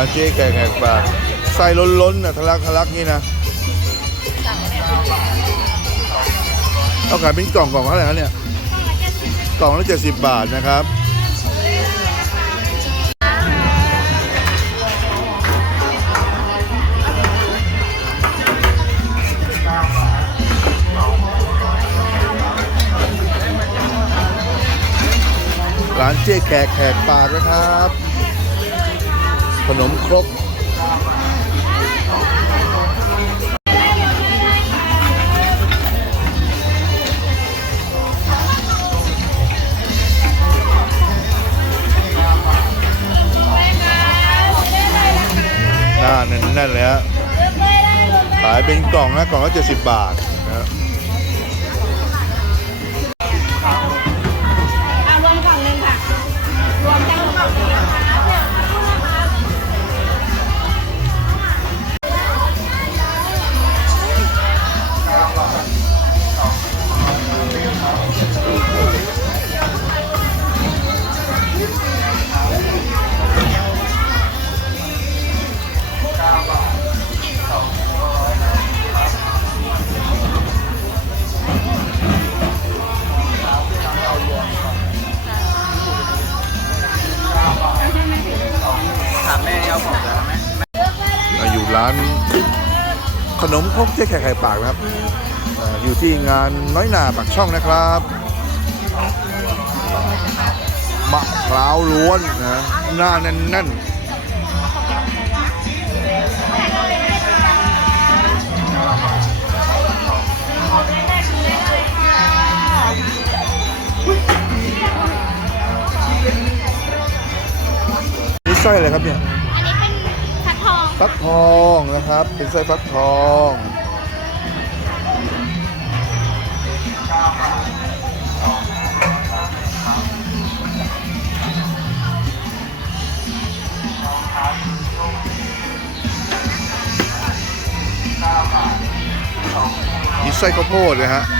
านเจ๊แขกแขกปากไส้ล้นๆนะทะลักทะลักนี่นะเอาขายเป็นกล่องกล่องเท่าไหร่ครับเนี่ยกล่องละเจ็ดสิบบาทนะครับร้านเจ๊แขกแขกปากนะครับ ขนมครกหน้าแน่นๆเลยฮะขายเป็นกล่องนะกล่องละ70บาทนะครับเอานขนมครกเจ๊แขกไข่ปากนะครับอยู่ที่งานน้อยหนาปากช่องนะครับมะพร้าวล้วนนะหน้าแน่นๆนี่ไส้อะไรครับเนี่ย ฟักทองนะครับ เป็นไส้ฟักทองมีไส้ข้าวโพดเลยฮะ